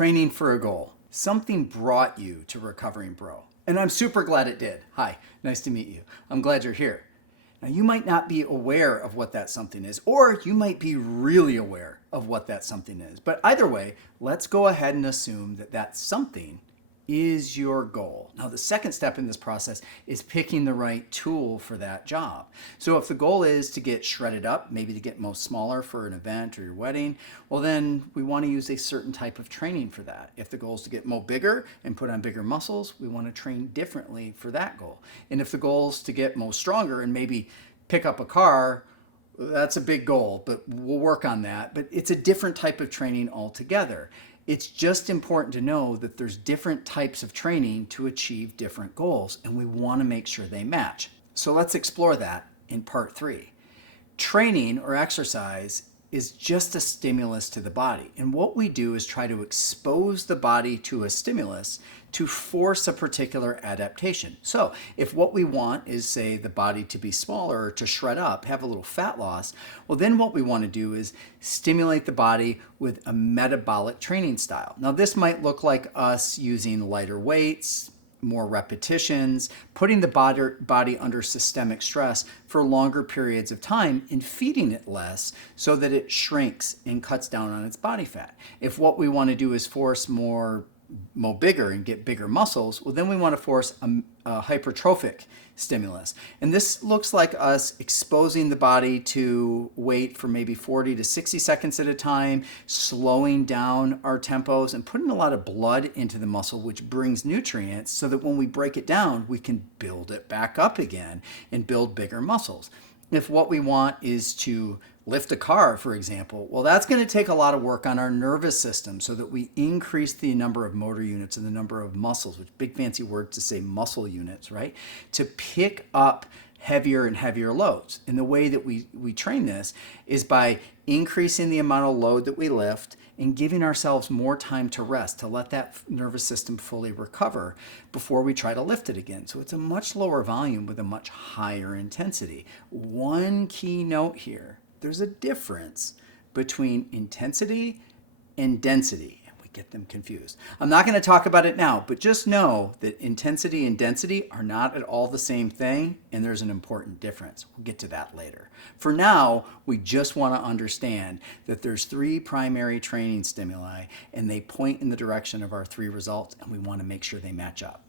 training for a goal. Something brought you to Recovering Bro. And I'm super glad it did. Hi, nice to meet you. I'm glad you're here. Now, you might not be aware of what that something is, or you might be really aware of what that something is. But either way, let's go ahead and assume that that something is your goal. Now, the second step in this process is picking the right tool for that job. So if the goal is to get shredded up, maybe to get most smaller for an event or your wedding, well, then we want to use a certain type of training for that. If the goal is to get mo bigger and put on bigger muscles, we want to train differently for that goal. And if the goal is to get mo stronger and maybe pick up a car, that's a big goal, but we'll work on that. But it's a different type of training altogether. It's just important to know that there's different types of training to achieve different goals, and we want to make sure they match. So let's explore that in part 3. Training or exercise is just a stimulus to the body. And what we do is try to expose the body to a stimulus to force a particular adaptation. So if what we want is, say, the body to be smaller or to shred up, have a little fat loss, well, then what we want to do is stimulate the body with a metabolic training style. Now, this might look like us using lighter weights, more repetitions, putting the body under systemic stress for longer periods of time and feeding it less so that it shrinks and cuts down on its body fat. If what we want to do is force mo bigger and get bigger muscles, well, then we want to force a hypertrophic stimulus. And this looks like us exposing the body to weight for maybe 40 to 60 seconds at a time, slowing down our tempos and putting a lot of blood into the muscle, which brings nutrients so that when we break it down, we can build it back up again and build bigger muscles. If what we want is to lift a car, for example, well, that's going to take a lot of work on our nervous system so that we increase the number of motor units and the number of muscles, which big fancy word to say muscle units, right? To pick up heavier and heavier loads. And the way that we train this is by increasing the amount of load that we lift and giving ourselves more time to rest, to let that nervous system fully recover before we try to lift it again. So it's a much lower volume with a much higher intensity. One key note here, there's a difference between intensity and density. Get them confused. I'm not going to talk about it now, but just know that intensity and density are not at all the same thing, and there's an important difference. We'll get to that later. For now, we just want to understand that there's 3 primary training stimuli, and they point in the direction of our 3 results, and we want to make sure they match up.